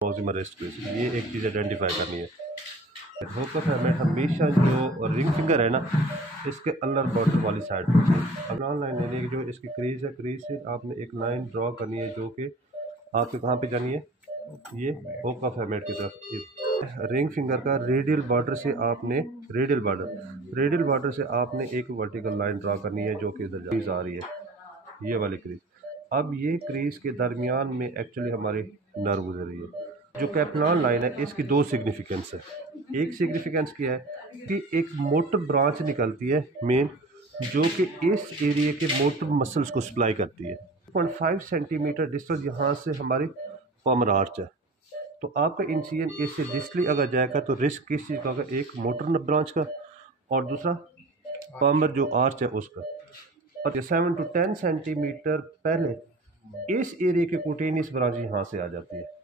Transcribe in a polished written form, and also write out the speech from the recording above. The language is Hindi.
प्रॉक्सिमल रिस्ट क्रीज, ये एक चीज़ आइडेंटिफाई करनी है। फोकस हेलमेट हमेशा जो रिंग फिंगर है ना, इसके अंदर बॉर्डर वाली साइड पर अब ऑनलाइन लेने की जो इसकी क्रीज है, क्रीज से आपने एक लाइन ड्रॉ करनी है जो कि आपके कहाँ पे जानी है, ये होक ऑफ हेलमेट की तरफ। रिंग फिंगर का रेडियल बॉर्डर से आपने रेडियल बॉर्डर से आपने एक वर्टिकल लाइन ड्रॉ करनी है जो कि इधर क्रीज आ रही है, ये वाली क्रीज। अब ये क्रीज के दरमियान में एक्चुअली हमारी नर्व गुजर रही है। जो कैप्लान लाइन है इसकी दो सिग्निफिकेंस है। एक सिग्निफिकेंस क्या है कि एक मोटर ब्रांच निकलती है मेन, जो कि इस एरिया के मोटर मसल्स को सप्लाई करती है। 0.5 सेंटीमीटर डिस्टेंस यहाँ से हमारी पल्मर आर्च है। तो आपका इंसिजन इससे डिस्टली अगर जाएगा तो रिस्क किस चीज़ का होगा, एक मोटर ब्रांच का और दूसरा पल्मर जो आर्च है उसका। और 7 to 10 सेंटीमीटर पहले इस एरिया के कुटेनियस ब्रांच यहाँ से आ जाती है।